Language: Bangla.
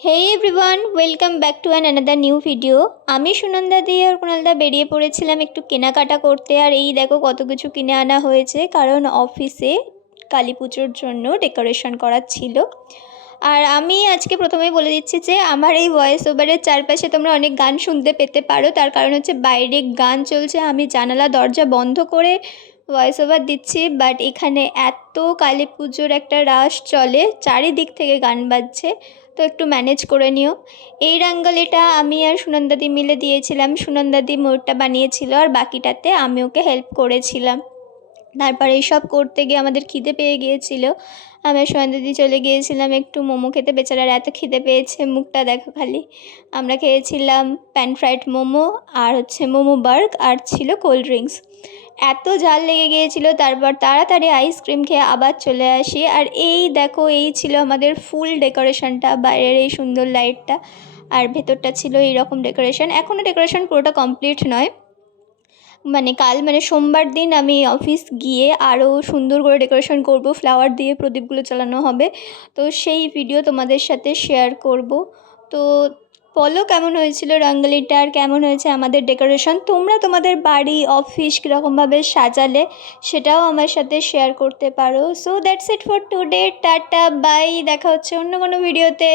Hey everyone, welcome back to another new video. আমি সুনন্দা দি আর কুণালদা বেরিয়ে পড়েছিলাম একটু কেনাকাটা করতে। আর এই দেখো কত কিছু কিনে আনা হয়েছে, কারণ অফিসে কালী পুজোর জন্য ডেকোরেশন করার ছিল। আর আমি আজকে প্রথমেই বলে দিচ্ছি যে আমার এই ভয়েস ওভারের চারপাশে তোমরা অনেক গান শুনতে পেতে পারো, তার কারণ হচ্ছে বাইরে গান চলছে। আমি জানালা দরজা বন্ধ করে ভয়েস ওভার দিচ্ছি, বাট এখানে এত কালী পুজোর একটা রাশ চলে, চারিদিক থেকে গান বাজছে, তো একটু ম্যানেজ করে নিও। এই রাঙ্গোলিটা আমি আর সুনন্দাদি মিলে দিয়েছিলাম। সুনন্দাদি ময়ূরটা বানিয়েছিল আর বাকিটাতে আমি ওকে হেল্প করেছিলাম। তারপর এইসব করতে গিয়ে আমাদের খিদে পেয়ে গিয়েছিল। আমি আর সুনন্দাদি চলে গিয়েছিলাম একটু মোমো খেতে। বেচারার এত খিদে পেয়েছে, মুখটা দেখো খালি। আমরা খেয়েছিলাম প্যান ফ্রাইড মোমো আর মোমো বার্গ, আর ছিল কোল্ড ড্রিঙ্কস। এত ঝাল লেগে গিয়েছিল, তারপর তাড়াতাড়ি আইসক্রিম খেয়ে আবার চলে আসি। আর এই দেখো, এই ছিল আমাদের ফুল ডেকোরেশনটা, বাইরের এই সুন্দর লাইটটা, আর ভেতরটা ছিল এইরকম ডেকোরেশন। এখনও ডেকোরেশন পুরোটা কমপ্লিট নয়, কাল সোমবার দিন আমি অফিস গিয়ে আরও সুন্দর করে ডেকোরেশন করব, ফ্লাওয়ার দিয়ে প্রদীপগুলো চালানো হবে, তো সেই ভিডিও তোমাদের সাথে শেয়ার করব। তো বলো কেমন হয়েছিল রঙ্গোলিটা, আর কেমন হয়েছে আমাদের ডেকোরেশন। তোমরা তোমাদের বাড়ি অফিস কীরকমভাবে সাজালে সেটাও আমার সাথে শেয়ার করতে পারো। So that's it for today, tata bye, দেখা হচ্ছে অন্য কোনো ভিডিওতে।